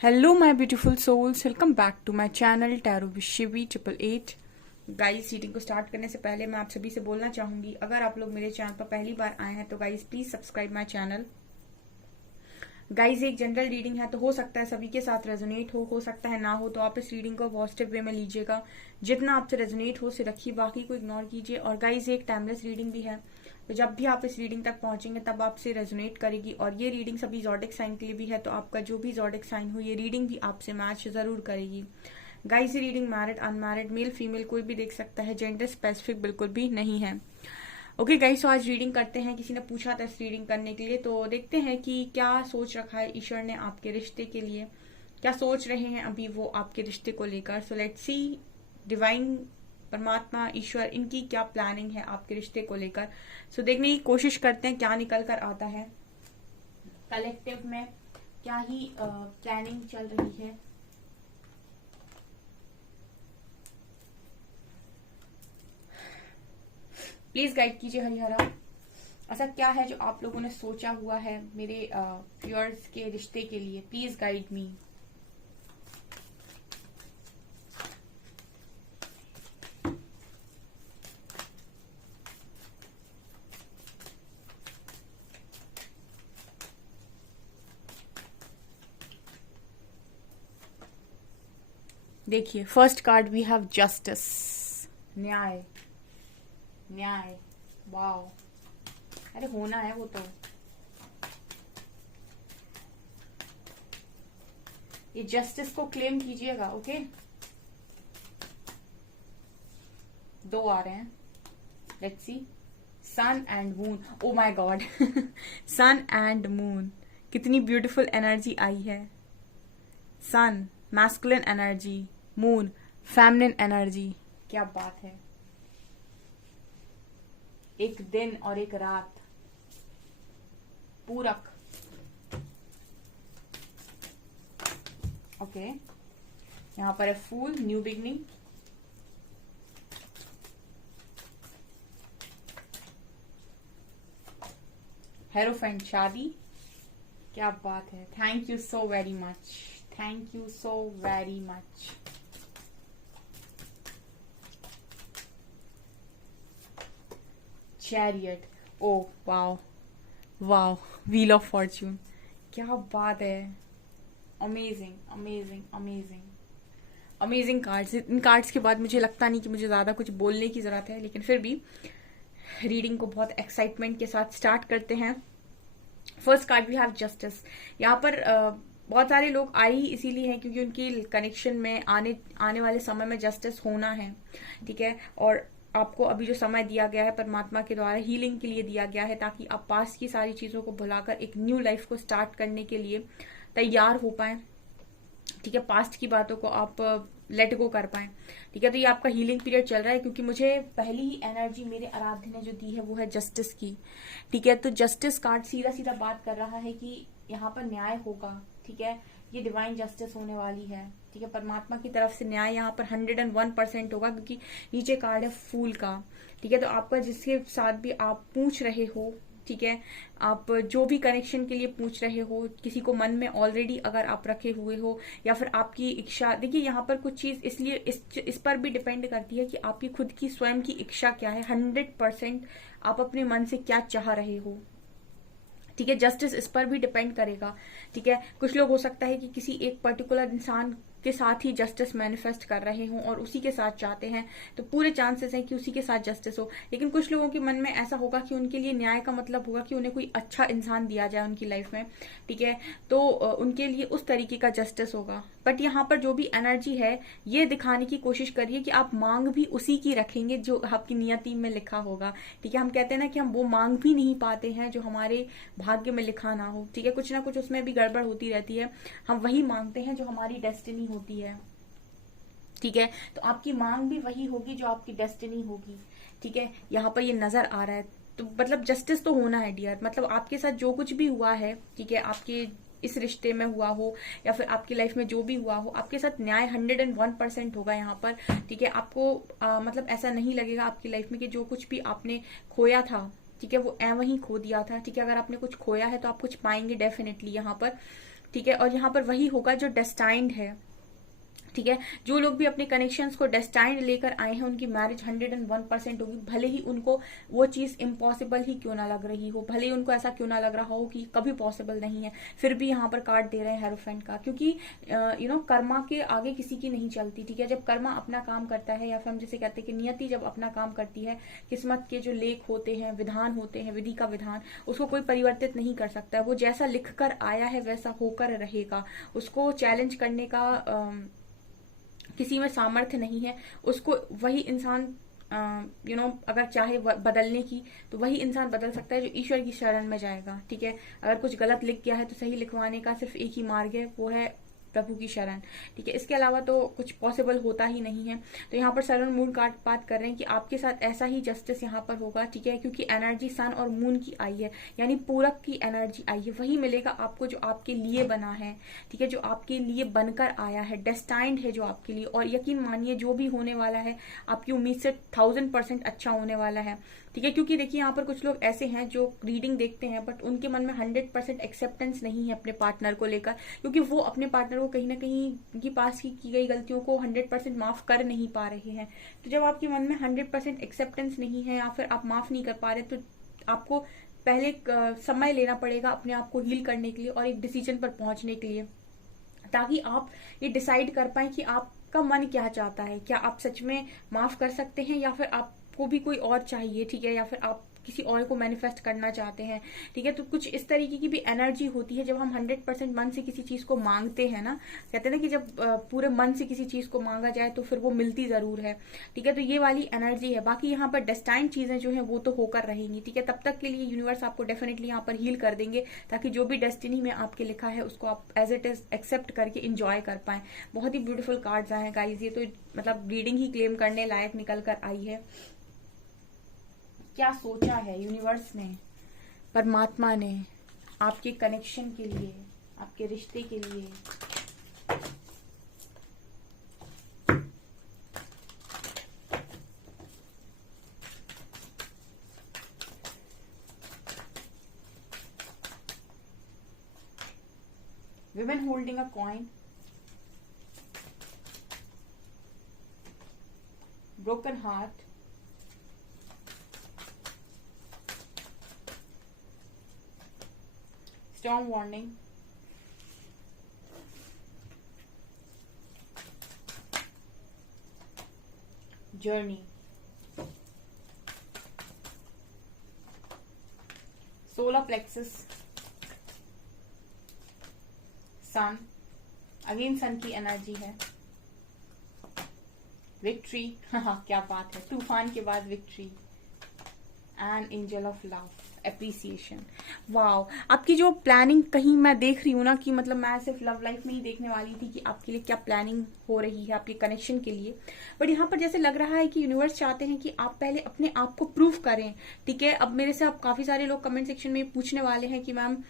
Hello my beautiful souls, welcome back to my channel tarot with Shivi 888। Guys, reading को start करने से पहले मैं आप सभी से बोलना चाहूंगी, अगर आप लोग मेरे चैनल पर पहली बार आए हैं तो guys please subscribe my channel. Guys, एक जनरल रीडिंग है तो हो सकता है सभी के साथ रेजोनेट हो सकता है ना हो, तो आप इस रीडिंग को पॉजिटिव वे में लीजिएगा। जितना आपसे रेजोनेट हो उसे रखिए, बाकी को इग्नोर कीजिए। और गाइस, एक टाइमलेस रीडिंग भी है, तो जब भी आप इस रीडिंग तक पहुंचेंगे तब आपसे रेजोनेट करेगी। और ये रीडिंग सभी ज़ोडिक साइन के लिए भी है, तो आपका जो भी ज़ोडिक साइन हो ये रीडिंग भी आपसे मैच जरूर करेगी। गाइस, ये reading married unmarried male female कोई भी देख सकता है, जेंडर स्पेसिफिक बिल्कुल भी नहीं है। ओके गाइस, तो आज रीडिंग करते हैं। किसी ने पूछा था इस रीडिंग करने के लिए, तो देखते हैं कि क्या सोच रखा है ईश्वर ने आपके रिश्ते के लिए, क्या सोच रहे हैं अभी वो आपके रिश्ते को लेकर। सो लेट्स सी, डिवाइन, परमात्मा, ईश्वर, इनकी क्या प्लानिंग है आपके रिश्ते को लेकर। सो देखने की कोशिश करते हैं क्या निकल कर आता है। कलेक्टिव में क्या ही प्लानिंग चल रही है। प्लीज गाइड कीजिए हरिहरा, ऐसा क्या है जो आप लोगों ने सोचा हुआ है मेरे व्यूअर्स के रिश्ते के लिए। Please guide me. देखिए, first card we have justice, न्याय। न्याय, वाओ, अरे होना है वो तो। ये जस्टिस को क्लेम कीजिएगा, ओके। दो आ रहे हैं, let's see. Sun and moon, oh my god. Sun and moon, कितनी ब्यूटीफुल एनर्जी आई है। Sun masculine energy, moon feminine energy, क्या बात है। एक दिन और एक रात, पूरक। ओके, यहां पर है फूल, न्यू बिगनिंग। हेरोफेंट, शादी, क्या बात है। Thank you so very much, thank you so very much. Chariot, oh wow wow, wheel of fortune, क्या बात है। Amazing amazing amazing amazing cards. इन कार्ड्स के बाद मुझे लगता नहीं कि मुझे ज्यादा कुछ बोलने की जरूरत है, लेकिन फिर भी रीडिंग को बहुत एक्साइटमेंट के साथ स्टार्ट करते हैं। First card we have justice. यहाँ पर बहुत सारे लोग आए ही इसीलिए हैं क्योंकि उनकी कनेक्शन में आने वाले समय में जस्टिस होना है, ठीक है। और आपको अभी जो समय दिया गया है परमात्मा के द्वारा हीलिंग के लिए दिया गया है, ताकि आप पास्ट की सारी चीजों को भुलाकर एक न्यू लाइफ को स्टार्ट करने के लिए तैयार हो पाए, ठीक है। पास्ट की बातों को आप लेट गो कर पाए, ठीक है। तो ये आपका हीलिंग पीरियड चल रहा है, क्योंकि मुझे पहली ही एनर्जी मेरे आराध्य ने जो दी है वो है जस्टिस की, ठीक है। तो जस्टिस कार्ड सीधा सीधा बात कर रहा है कि यहाँ पर न्याय होगा, ठीक है। ये डिवाइन जस्टिस होने वाली है, ठीक है। परमात्मा की तरफ से न्याय यहाँ पर 101% होगा, क्योंकि नीचे कार्ड है फूल का, ठीक है। तो आपका जिसके साथ भी आप पूछ रहे हो, ठीक है, आप जो भी कनेक्शन के लिए पूछ रहे हो, किसी को मन में ऑलरेडी अगर आप रखे हुए हो, या फिर आपकी इच्छा, देखिए यहाँ पर कुछ चीज इसलिए इस पर भी डिपेंड करती है कि आपकी खुद की स्वयं की इच्छा क्या है। 100% आप अपने मन से क्या चाह रहे हो, ठीक है। जस्टिस इस पर भी डिपेंड करेगा, ठीक है। कुछ लोग हो सकता है कि किसी एक पर्टिकुलर इंसान के साथ ही जस्टिस मैनिफेस्ट कर रहे हों और उसी के साथ चाहते हैं, तो पूरे चांसेस हैं कि उसी के साथ जस्टिस हो। लेकिन कुछ लोगों के मन में ऐसा होगा कि उनके लिए न्याय का मतलब होगा कि उन्हें कोई अच्छा इंसान दिया जाए उनकी लाइफ में, ठीक है। तो उनके लिए उस तरीके का जस्टिस होगा। बट यहाँ पर जो भी एनर्जी है ये दिखाने की कोशिश करिए कि आप मांग भी उसी की रखेंगे जो आपकी नियति में लिखा होगा, ठीक है। हम कहते हैं ना कि हम वो मांग भी नहीं पाते हैं जो हमारे भाग्य में लिखा ना हो, ठीक है। कुछ ना कुछ उसमें भी गड़बड़ होती रहती है। हम वही मांगते हैं जो हमारी डेस्टिनी होती है, ठीक है। तो आपकी मांग भी वही होगी जो आपकी डेस्टिनी होगी, ठीक है। यहाँ पर ये नजर आ रहा है, तो मतलब जस्टिस तो होना है डियर। मतलब आपके साथ जो कुछ भी हुआ है, ठीक है, आपके इस रिश्ते में हुआ हो या फिर आपकी लाइफ में जो भी हुआ हो, आपके साथ न्याय 101% होगा यहाँ पर, ठीक है। आपको मतलब ऐसा नहीं लगेगा आपकी लाइफ में कि जो कुछ भी आपने खोया था, ठीक है, वो वहीं खो दिया था, ठीक है। अगर आपने कुछ खोया है तो आप कुछ पाएंगे डेफिनेटली यहाँ पर, ठीक है, और यहाँ पर वही होगा जो डेस्टाइंड है, ठीक है। जो लोग भी अपने कनेक्शंस को डेस्टाइंड लेकर आए हैं उनकी मैरिज 101% होगी, भले ही उनको वो चीज इम्पॉसिबल ही क्यों ना लग रही हो, भले ही उनको ऐसा क्यों ना लग रहा हो कि कभी पॉसिबल नहीं है, फिर भी यहाँ पर कार्ड दे रहे हैं हेरोफेंट का, क्योंकि कर्मा के आगे किसी की नहीं चलती, ठीक है। जब कर्मा अपना काम करता है, या फिर हम जैसे कहते हैं कि नियति जब अपना काम करती है, किस्मत के जो लेख होते हैं, विधान होते हैं, विधि का विधान, उसको कोई परिवर्तित नहीं कर सकता है। वो जैसा लिख कर आया है वैसा होकर रहेगा, उसको चैलेंज करने का किसी में सामर्थ्य नहीं है। उसको वही इंसान अगर चाहे बदलने की, तो वही इंसान बदल सकता है जो ईश्वर की शरण में जाएगा, ठीक है। अगर कुछ गलत लिख गया है तो सही लिखवाने का सिर्फ एक ही मार्ग है, वो है प्रभु की शरण, ठीक है। इसके अलावा तो कुछ पॉसिबल होता ही नहीं है। तो यहाँ पर सन और मून कार्ड बात कर रहे हैं कि आपके साथ ऐसा ही जस्टिस यहाँ पर होगा, ठीक है, क्योंकि एनर्जी सन और मून की आई है, यानी पूरक की एनर्जी आई है, वही मिलेगा आपको जो आपके लिए बना है, ठीक है, जो आपके लिए बनकर आया है, डेस्टाइंड है जो आपके लिए। और यकीन मानिए जो भी होने वाला है आपकी उम्मीद से 1000% अच्छा होने वाला है, ठीक है। क्योंकि देखिए यहाँ पर कुछ लोग ऐसे हैं जो रीडिंग देखते हैं बट उनके मन में 100% एक्सेप्टेंस नहीं है अपने पार्टनर को लेकर, क्योंकि वो अपने पार्टनर को कहीं ना कहीं उनकी पास की गई गलतियों को 100% माफ कर नहीं पा रहे हैं। तो जब आपके मन में 100% एक्सेप्टेंस नहीं है या फिर आप माफ नहीं कर पा रहे, तो आपको पहले समय लेना पड़ेगा अपने आप को हील करने के लिए और एक डिसीजन पर पहुंचने के लिए, ताकि आप ये डिसाइड कर पाए कि आपका मन क्या चाहता है। क्या आप सच में माफ कर सकते हैं, या फिर आपको भी कोई और चाहिए, ठीक है, या फिर आप किसी और को मैनिफेस्ट करना चाहते हैं, ठीक है। तो कुछ इस तरीके की भी एनर्जी होती है जब हम 100% मन से किसी चीज को मांगते हैं ना, कहते हैं ना कि जब पूरे मन से किसी चीज को मांगा जाए तो फिर वो मिलती जरूर है, ठीक है। तो ये वाली एनर्जी है। बाकी यहाँ पर डेस्टाइंड चीजें जो है वो तो होकर रहेंगी, ठीक है। तब तक के लिए यूनिवर्स आपको डेफिनेटली यहाँ पर हील कर देंगे, ताकि जो भी डेस्टिनी में आपके लिखा है उसको आप एज इट इज एक्सेप्ट करके इंजॉय कर पाए। बहुत ही ब्यूटीफुल कार्ड्स आए हैं गाइज, ये तो मतलब रीडिंग ही क्लेम करने लायक निकल कर आई है। क्या सोचा है यूनिवर्स ने, परमात्मा ने आपके कनेक्शन के लिए, आपके रिश्ते के लिए? Women holding a coin, broken heart, storm warning, journey, solar plexus, sun, again sun की एनर्जी है, विक्ट्री, क्या बात है, तूफान के बाद victory, and angel of love, appreciation. Wow, आपकी जो प्लानिंग कहीं मैं देख रही हूँ ना, कि मतलब मैं सिर्फ लव लाइफ में ही देखने वाली थी कि आपके लिए क्या प्लानिंग हो रही है आपके कनेक्शन के लिए, बट यहाँ पर जैसे लग रहा है कि यूनिवर्स चाहते हैं कि आप पहले अपने आप को प्रूव करें, ठीक है। अब मेरे से आप काफी सारे लोग कमेंट सेक्शन में पूछने वाले हैं कि मैम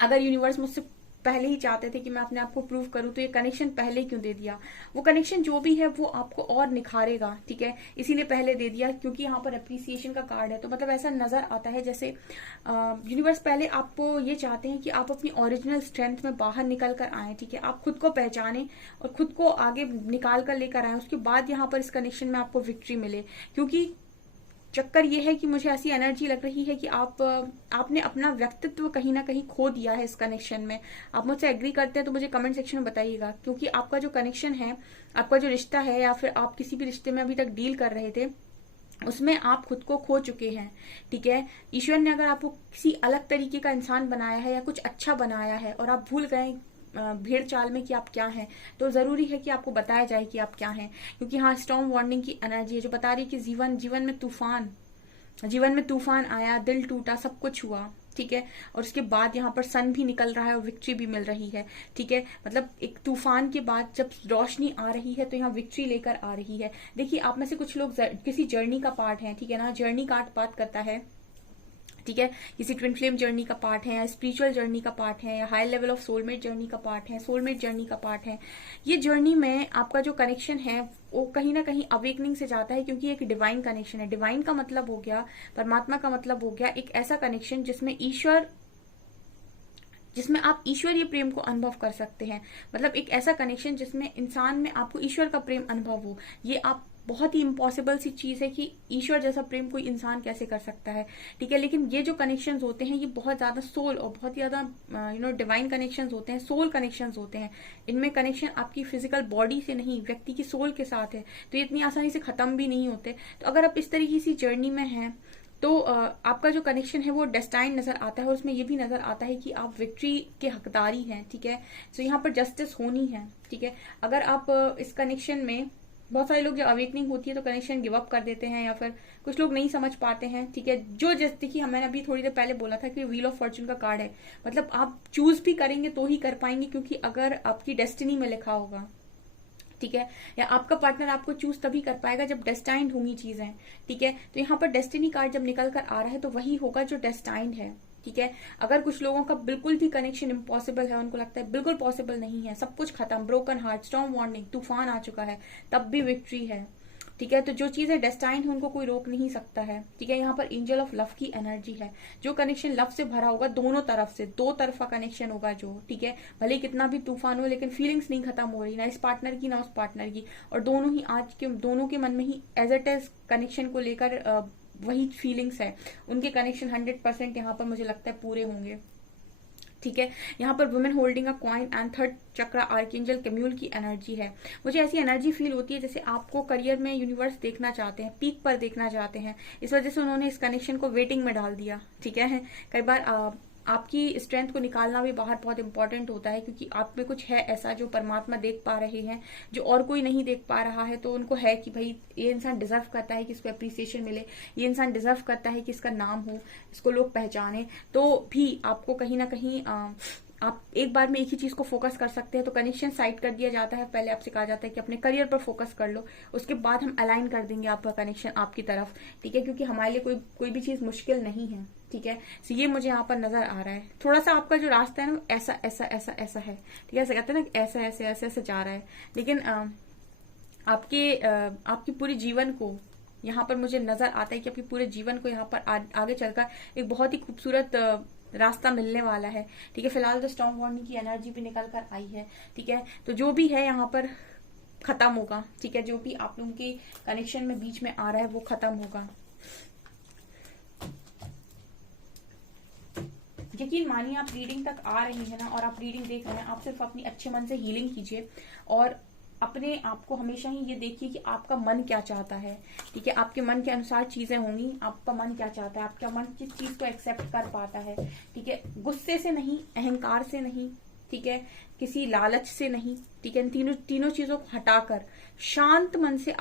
अगर यूनिवर्स मुझसे पहले ही चाहते थे कि मैं अपने आप को प्रूव करूं, तो ये कनेक्शन पहले क्यों दे दिया? वो कनेक्शन जो भी है वो आपको और निखारेगा, ठीक है, इसीलिए पहले दे दिया, क्योंकि यहाँ पर अप्रिसिएशन का कार्ड है। तो मतलब ऐसा नजर आता है जैसे यूनिवर्स पहले आपको ये चाहते हैं कि आप अपनी ओरिजिनल स्ट्रेंथ में बाहर निकल कर आए, ठीक है, आप खुद को पहचाने और खुद को आगे निकाल कर लेकर आए, उसके बाद यहाँ पर इस कनेक्शन में आपको विक्ट्री मिले। क्योंकि चक्कर ये है कि मुझे ऐसी एनर्जी लग रही है कि आपने अपना व्यक्तित्व कहीं ना कहीं खो दिया है इस कनेक्शन में। आप मुझसे एग्री करते हैं तो मुझे कमेंट सेक्शन में बताइएगा, क्योंकि आपका जो कनेक्शन है, आपका जो रिश्ता है, या फिर आप किसी भी रिश्ते में अभी तक डील कर रहे थे, उसमें आप खुद को खो चुके हैं, ठीक है। ईश्वर ने अगर आपको किसी अलग तरीके का इंसान बनाया है या कुछ अच्छा बनाया है और आप भूल गए भेड़ चाल में कि आप क्या हैं, तो जरूरी है कि आपको बताया जाए कि आप क्या हैं। क्योंकि हाँ, स्टॉर्म वार्निंग की एनर्जी है जो बता रही है कि जीवन में तूफान आया, दिल टूटा, सब कुछ हुआ, ठीक है। और उसके बाद यहाँ पर सन भी निकल रहा है और विक्ट्री भी मिल रही है, ठीक है। मतलब एक तूफान के बाद जब रोशनी आ रही है तो यहाँ विक्ट्री लेकर आ रही है। देखिए, आप में से कुछ लोग किसी जर्नी का पार्ट है, ठीक है ना, जर्नी कार्ड बात करता है, ठीक है, किसी ट्विन फ्लेम जर्नी का पार्ट है, या स्पिरिचुअल जर्नी का पार्ट है, या high level of soulmate journey का पार्ट है, सोलमेट जर्नी का पार्ट है। ये जर्नी में आपका जो कनेक्शन है वो कहीं ना कहीं अवेकनिंग से जाता है, क्योंकि एक डिवाइन कनेक्शन है। डिवाइन का मतलब हो गया, परमात्मा का मतलब हो गया एक ऐसा कनेक्शन जिसमें आप ईश्वरीय प्रेम को अनुभव कर सकते हैं। मतलब एक ऐसा कनेक्शन जिसमें इंसान में आपको ईश्वर का प्रेम अनुभव हो। ये आप बहुत ही इम्पॉसिबल सी चीज है कि ईश्वर जैसा प्रेम कोई इंसान कैसे कर सकता है, ठीक है। लेकिन ये जो कनेक्शंस होते हैं ये बहुत ज्यादा सोल और बहुत ही ज्यादा डिवाइन कनेक्शंस होते हैं, सोल कनेक्शंस होते हैं। इनमें कनेक्शन आपकी फिजिकल बॉडी से नहीं, व्यक्ति की सोल के साथ है, तो ये इतनी आसानी से खत्म भी नहीं होते। तो अगर आप इस तरीके की जर्नी में हैं तो आपका जो कनेक्शन है वो डेस्टाइन नजर आता है, और उसमें ये भी नजर आता है कि आप विक्ट्री के हकदारी हैं, ठीक है। तो यहाँ पर जस्टिस होनी है, ठीक है। अगर आप इस कनेक्शन में, बहुत सारे लोग जब अवेकनिंग होती है तो कनेक्शन गिव अप कर देते हैं, या फिर कुछ लोग नहीं समझ पाते हैं, ठीक है। जो जैसे देखिए मैंने अभी थोड़ी देर पहले बोला था कि व्हील ऑफ फॉर्चून का कार्ड है, मतलब आप चूज भी करेंगे तो ही कर पाएंगे, क्योंकि अगर आपकी डेस्टिनी में लिखा होगा, ठीक है, या आपका पार्टनर आपको चूज तभी कर पाएगा जब डेस्टाइंड होंगी चीजें, ठीक है। तो यहाँ पर डेस्टिनी कार्ड जब निकल कर आ रहा है तो वही होगा जो डेस्टाइंड है, ठीक है। अगर कुछ लोगों का बिल्कुल भी कनेक्शन इम्पॉसिबल है, उनको लगता है बिल्कुल पॉसिबल नहीं है, सब कुछ खत्म, ब्रोकन हार्ट, स्टॉर्म वार्निंग, तूफान आ चुका है, तब भी विक्ट्री है, ठीक है। तो जो चीजें डेस्टाइंड है उनको कोई रोक नहीं सकता है, ठीक है। यहाँ पर एंजल ऑफ लव की एनर्जी है, जो कनेक्शन लव से भरा होगा, दोनों तरफ से, दो तरफा कनेक्शन होगा जो, ठीक है। भले कितना भी तूफान हो लेकिन फीलिंग्स नहीं खत्म हो रही, ना इस पार्टनर की ना उस पार्टनर की, और दोनों ही आज के दोनों के मन में ही एज इट इज कनेक्शन को लेकर वही फीलिंग्स है, उनके कनेक्शन 100% यहाँ पर मुझे लगता है पूरे होंगे, ठीक है। यहाँ पर women holding a coin and third चक्र आर्कएंजल कैम्यूल की एनर्जी है। मुझे ऐसी एनर्जी फील होती है जैसे आपको करियर में यूनिवर्स देखना चाहते हैं, पीक पर देखना चाहते हैं, इस वजह से उन्होंने इस कनेक्शन को वेटिंग में डाल दिया, ठीक है। कई बार आपकी स्ट्रेंथ को निकालना भी बाहर बहुत इंपॉर्टेंट होता है, क्योंकि आप में कुछ है ऐसा जो परमात्मा देख पा रहे हैं, जो और कोई नहीं देख पा रहा है। तो उनको है कि भाई ये इंसान डिजर्व करता है कि इसको अप्रिसिएशन मिले, ये इंसान डिजर्व करता है कि इसका नाम हो, इसको लोग पहचाने। तो भी आपको कहीं ना कहीं आप एक बार में एक ही चीज को फोकस कर सकते हैं, तो कनेक्शन साइड कर दिया जाता है। पहले आपसे कहा जाता है कि अपने करियर पर फोकस कर लो, उसके बाद हम अलाइन कर देंगे आपका कनेक्शन आपकी तरफ, ठीक है। क्योंकि हमारे लिए कोई भी चीज मुश्किल नहीं है, ठीक है। तो ये मुझे यहाँ पर नजर आ रहा है। थोड़ा सा आपका जो रास्ता है ना ऐसा ऐसा ऐसा ऐसा है, ठीक है। ऐसा कहते हैं ना, ऐसा ऐसे ऐसे ऐसे जा रहा है, लेकिन आपकी पूरी जीवन को यहाँ पर मुझे नजर आता है कि आपके पूरे जीवन को यहाँ पर आगे चलकर एक बहुत ही खूबसूरत रास्ता मिलने वाला है, ठीक है। फिलहाल तो स्टॉर्म वार्निंग की एनर्जी भी निकल कर आई है, ठीक है। तो जो भी है यहाँ पर खत्म होगा, ठीक है। जो भी आप लोगों के कनेक्शन में बीच में आ रहा है वो खत्म होगा। यकीन मानिए आप रीडिंग तक आ रही है ना, और आप रीडिंग देख रहे हैं, आप सिर्फ अपनी अच्छे मन से हीलिंग कीजिए, और अपने आप को हमेशा ही ये देखिए कि आपका मन क्या चाहता है, ठीक है। आपके मन के अनुसार चीजें होंगी, आपका मन क्या चाहता है, आपका मन किस चीज को एक्सेप्ट कर पाता है, ठीक है। गुस्से से नहीं, अहंकार से नहीं, ठीक है, किसी लालच से नहीं, ठीक है। तीनों चीजों को हटाकर शांत मन से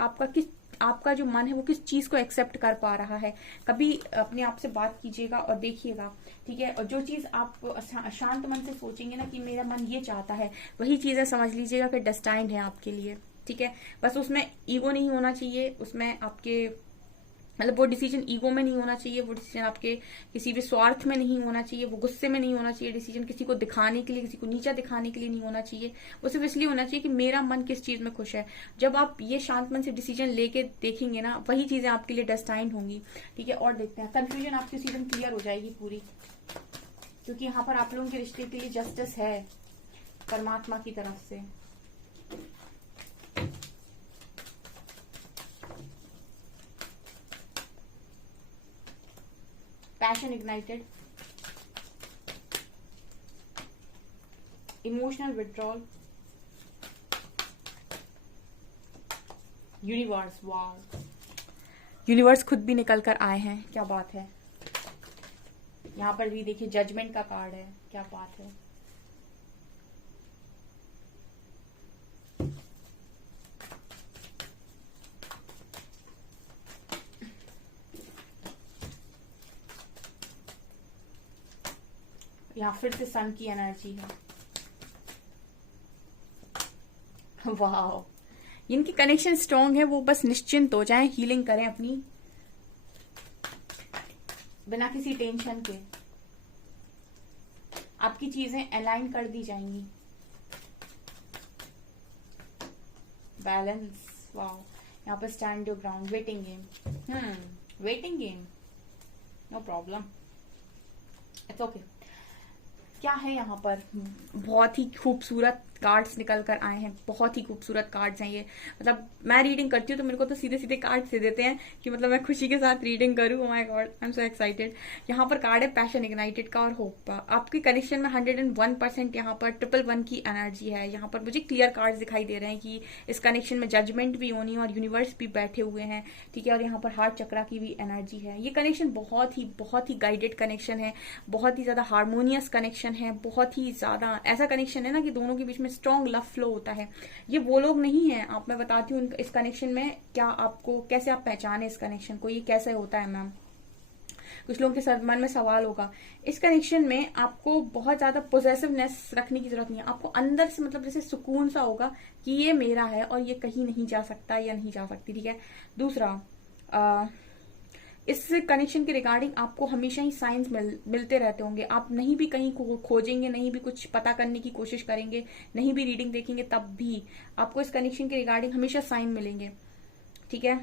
आपका जो मन है वो किस चीज को एक्सेप्ट कर पा रहा है। कभी अपने आप से बात कीजिएगा और देखिएगा, ठीक है। और जो चीज आप शांत मन से सोचेंगे ना कि मेरा मन ये चाहता है, वही चीजें समझ लीजिएगा कि डेस्टाइन्ड है आपके लिए, ठीक है। बस उसमें ईगो नहीं होना चाहिए, उसमें आपके मतलब वो डिसीजन ईगो में नहीं होना चाहिए, वो डिसीजन आपके किसी भी स्वार्थ में नहीं होना चाहिए, वो गुस्से में नहीं होना चाहिए, डिसीजन किसी को दिखाने के लिए, किसी को नीचा दिखाने के लिए नहीं होना चाहिए। वो सिर्फ इसलिए होना चाहिए कि मेरा मन किस चीज में खुश है। जब आप ये शांत मन से डिसीजन लेके देखेंगे ना, वही चीजें आपके लिए डेस्टाइन्ड होंगी, ठीक है। और देखते हैं, कंफ्यूजन आपकी सीजन क्लियर हो जाएगी पूरी, क्योंकि यहाँ पर आप लोगों के रिश्ते के लिए जस्टिस है परमात्मा की तरफ से। Passion ignited, emotional withdrawal, universe, wow, universe खुद भी निकल कर आए हैं, क्या बात है। यहाँ पर भी देखिए जजमेंट का कार्ड है, क्या बात है। यहाँ फिर से सन की एनर्जी है, वाह। इनकी कनेक्शन स्ट्रांग है, वो बस निश्चिंत हो जाएं, हीलिंग करें अपनी बिना किसी टेंशन के। आपकी चीजें अलाइन कर दी जाएंगी। बैलेंस, वाह। यहाँ पर stand your ground, waiting game, waiting game, no problem, it's okay. क्या है यहाँ पर, बहुत ही खूबसूरत कार्ड्स निकल कर आए हैं, बहुत ही खूबसूरत कार्ड्स हैं ये। मतलब मैं रीडिंग करती हूँ तो मेरे को तो सीधे सीधे कार्ड दे देते हैं कि मतलब मैं खुशी के साथ रीडिंग करूँ। Oh my God, I am so excited. यहाँ पर कार्ड है पैशन इग्नाइटेड का और होप का। आपके कनेक्शन में 101% यहाँ पर 111 की एनर्जी है। यहाँ पर मुझे क्लियर कार्ड्स दिखाई दे रहे हैं कि इस कनेक्शन में जजमेंट भी होनी और यूनिवर्स भी बैठे हुए हैं, ठीक है। और यहाँ पर हार्ट चक्रा की भी एनर्जी है। ये कनेक्शन बहुत ही गाइडेड कनेक्शन है, बहुत ही ज्यादा हार्मोनियस कनेक्शन है, बहुत ही ज्यादा ऐसा कनेक्शन है ना कि दोनों के बीच में स्ट्रॉन्ग लव फ्लो होता है। ये वो लोग नहीं है, आप मैं बताती हूँ इस कनेक्शन में क्या आपको, कैसे आप पहचाने इस कनेक्शन को, ये कैसे होता है मैम। कुछ लोगों के मन में सवाल होगा, इस कनेक्शन में आपको बहुत ज्यादा पोजेसिवनेस रखने की जरूरत नहीं है। आपको अंदर से मतलब जैसे सुकून सा होगा कि ये मेरा है और ये कहीं नहीं जा सकता या नहीं जा सकती, ठीक है। दूसरा, इस कनेक्शन के रिगार्डिंग आपको हमेशा ही साइंस मिलते रहते होंगे। आप नहीं भी कहीं खोजेंगे, नहीं भी कुछ पता करने की कोशिश करेंगे, नहीं भी रीडिंग देखेंगे, तब भी आपको इस कनेक्शन के रिगार्डिंग हमेशा साइन मिलेंगे, ठीक है।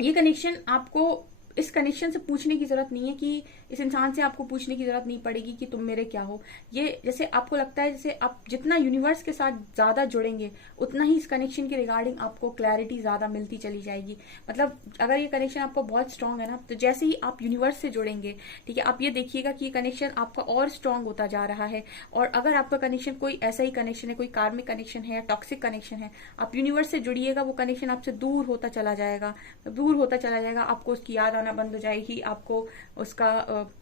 ये कनेक्शन आपको, इस कनेक्शन से पूछने की जरूरत नहीं है कि इस इंसान से आपको पूछने की जरूरत नहीं पड़ेगी कि तुम मेरे क्या हो। ये जैसे आपको लगता है जैसे आप जितना यूनिवर्स के साथ ज्यादा जुड़ेंगे उतना ही इस कनेक्शन के रिगार्डिंग आपको क्लैरिटी ज्यादा मिलती चली जाएगी। मतलब अगर ये कनेक्शन आपका बहुत स्ट्रांग है ना, तो जैसे ही आप यूनिवर्स से जुड़ेंगे, ठीक है, आप ये देखिएगा कि ये कनेक्शन आपका और स्ट्रांग होता जा रहा है। और अगर आपका कनेक्शन कोई ऐसा ही कनेक्शन है, कोई कार्मिक कनेक्शन है या टॉक्सिक कनेक्शन है, आप यूनिवर्स से जुड़िएगा, वो कनेक्शन आपसे दूर होता चला जाएगा, दूर होता चला जाएगा। आपको उसकी याद आना बंद हो जाएगी, आपको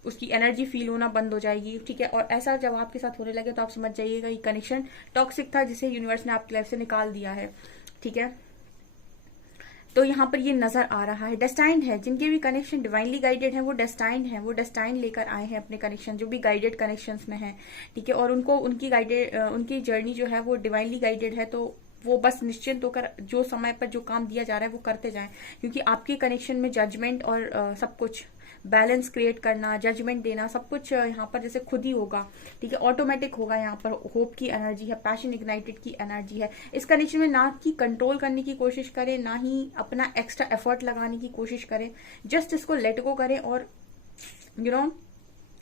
उसकी एनर्जी फील होना बंद हो जाएगी, ठीक है। और ऐसा जब आपके साथ होने लगे तो आप समझ जाइएगा ये कनेक्शन टॉक्सिक था जिसे यूनिवर्स ने आपकी लाइफ से निकाल दिया है, ठीक है। तो यहाँ पर ये नजर आ रहा है डेस्टाइंड है। जिनके भी कनेक्शन डिवाइनली गाइडेड है वो डेस्टाइंड है, वो डेस्टाइन लेकर आए हैं अपने कनेक्शन, जो भी गाइडेड कनेक्शंस में है, ठीक है। और उनको उनकी जर्नी जो है वो डिवाइनली गाइडेड है, तो वो बस निश्चिंत होकर जो समय पर जो काम दिया जा रहा है वो करते जाएं, क्योंकि आपके कनेक्शन में जजमेंट और सब कुछ बैलेंस क्रिएट करना, जजमेंट देना, सब कुछ यहाँ पर जैसे खुद ही होगा, ठीक है, ऑटोमेटिक होगा। यहाँ पर होप की एनर्जी है, पैशन इग्नाइटेड की एनर्जी है। इस कनेक्शन में ना कि कंट्रोल करने की कोशिश करें, ना ही अपना एक्स्ट्रा एफर्ट लगाने की कोशिश करें, जस्ट इसको लेट गो करें। और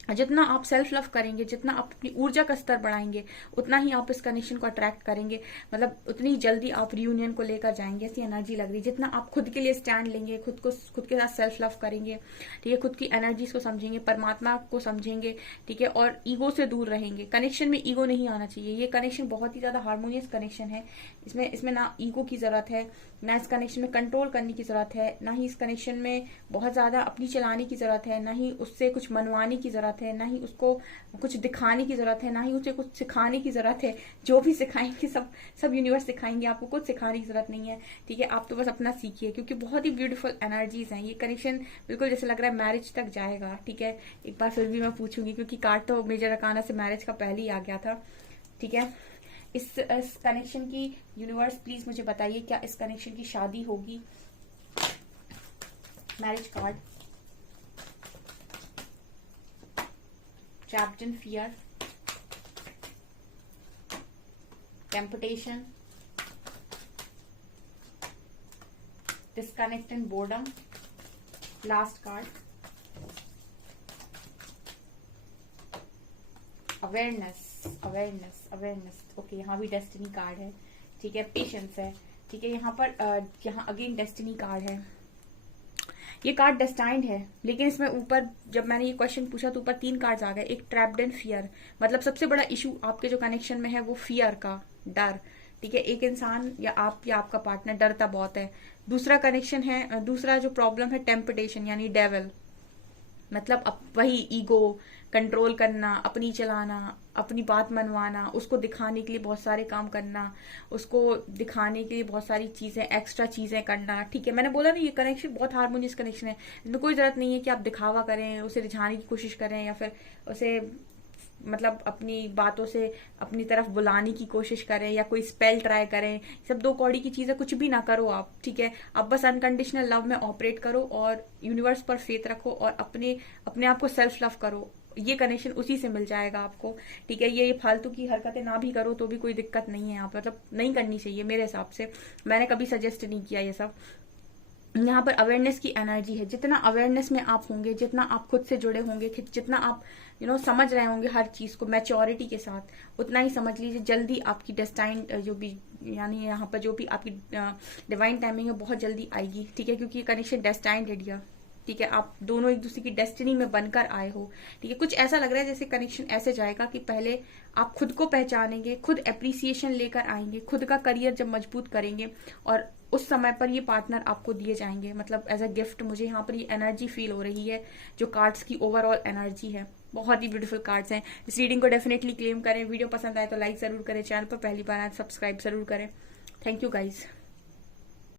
जितना आप सेल्फ लव करेंगे, जितना आप अपनी ऊर्जा का स्तर बढ़ाएंगे, उतना ही आप इस कनेक्शन को अट्रैक्ट करेंगे, मतलब उतनी जल्दी आप रियूनियन को लेकर जाएंगे, ऐसी एनर्जी लग रही है। जितना आप खुद के लिए स्टैंड लेंगे, खुद के साथ सेल्फ लव करेंगे, ठीक है, खुद की एनर्जीज को समझेंगे, परमात्मा को समझेंगे, ठीक है, और ईगो से दूर रहेंगे। कनेक्शन में ईगो नहीं आना चाहिए। ये कनेक्शन बहुत ही ज्यादा हार्मोनियस कनेक्शन है। इसमें ना ईगो की जरूरत है, ना इस कनेक्शन में कंट्रोल करने की जरूरत है, ना ही इस कनेक्शन में बहुत ज्यादा अपनी चलाने की जरूरत है, ना ही उससे कुछ मनवाने की जरूरत है, ना ही उसको कुछ दिखाने की जरूरत है, ना ही उसे कुछ सिखाने की जरूरत है। जो भी सिखाएंगे सब यूनिवर्स सिखाएंगे, आपको कुछ सिखाने की जरूरत नहीं है, ठीक है। आप तो बस अपना सीखिए, क्योंकि बहुत ही ब्यूटीफुल एनर्जीज हैं। ये कनेक्शन बिल्कुल जैसे लग रहा है मैरिज तक जाएगा, ठीक है। एक बार फिर भी मैं पूछूंगी, क्योंकि कार्ड तो मेजर अरकाना से मैरिज का पहले ही आ गया था, ठीक है। इस कनेक्शन की यूनिवर्स प्लीज मुझे बताइए, क्या इस कनेक्शन की शादी होगी? Marriage card, trapped in fear, temptation, disconnect and boredom, last card, awareness, awareness, awareness. Okay, यहाँ भी डेस्टिनी कार्ड है, ठीक है, पेशेंस है, ठीक है। यहाँ पर यहाँ अगेन डेस्टिनी कार्ड है। ये कार्ड डेस्टाइंड है, लेकिन इसमें ऊपर जब मैंने ये क्वेश्चन पूछा तो ऊपर 3 कार्ड्स आ गए। एक ट्रैप्ड इन फियर, मतलब सबसे बड़ा इशू आपके जो कनेक्शन में है वो फियर का, डर, ठीक है। एक इंसान या आपका पार्टनर डरता बहुत है। दूसरा कनेक्शन है, दूसरा जो प्रॉब्लम है टेम्पटेशन यानी डेविल, मतलब अब वही ईगो, कंट्रोल करना, अपनी चलाना, अपनी बात मनवाना, उसको दिखाने के लिए बहुत सारे काम करना, उसको दिखाने के लिए बहुत सारी चीजें, एक्स्ट्रा चीजें करना, ठीक है। मैंने बोला ना ये कनेक्शन बहुत हार्मोनियस कनेक्शन है। इसमें कोई जरूरत नहीं है कि आप दिखावा करें, उसे रिझाने की कोशिश करें, या फिर उसे मतलब अपनी बातों से अपनी तरफ बुलाने की कोशिश करें, या कोई स्पेल ट्राई करें। सब 2 कौड़ी की चीजें कुछ भी ना करो आप, ठीक है। आप बस अनकंडीशनल लव में ऑपरेट करो और यूनिवर्स पर फेथ रखो और अपने आप को सेल्फ लव करो। ये कनेक्शन उसी से मिल जाएगा आपको, ठीक है। ये फालतू की हरकतें ना भी करो तो भी कोई दिक्कत नहीं है यहाँ पर, मतलब नहीं करनी चाहिए मेरे हिसाब से। मैंने कभी सजेस्ट नहीं किया ये सब। यहाँ पर अवेयरनेस की एनर्जी है। जितना अवेयरनेस में आप होंगे, जितना आप खुद से जुड़े होंगे, जितना आप समझ रहे होंगे हर चीज को मैच्योरिटी के साथ, उतना ही समझ लीजिए जल्दी आपकी डेस्टाइन जो भी, यानी यहाँ पर जो भी आपकी डिवाइन टाइमिंग है बहुत जल्दी आएगी, ठीक है, क्योंकि ये कनेक्शन डेस्टाइन्ड है डियर, ठीक है, आप दोनों एक दूसरे की डेस्टिनी में बनकर आए हो, ठीक है। कुछ ऐसा लग रहा है जैसे कनेक्शन ऐसे जाएगा कि पहले आप खुद को पहचानेंगे, खुद एप्रिसिएशन लेकर आएंगे, खुद का करियर जब मजबूत करेंगे, और उस समय पर ये पार्टनर आपको दिए जाएंगे, मतलब एज अ गिफ्ट। मुझे यहाँ पर ये एनर्जी फील हो रही है जो कार्ड्स की ओवरऑल एनर्जी है। बहुत ही ब्यूटीफुल कार्ड्स हैं। इस रीडिंग को डेफिनेटली क्लेम करें। वीडियो पसंद आए तो लाइक जरूर करें, चैनल पर पहली बार आए तो सब्सक्राइब जरूर करें। Thank you guys.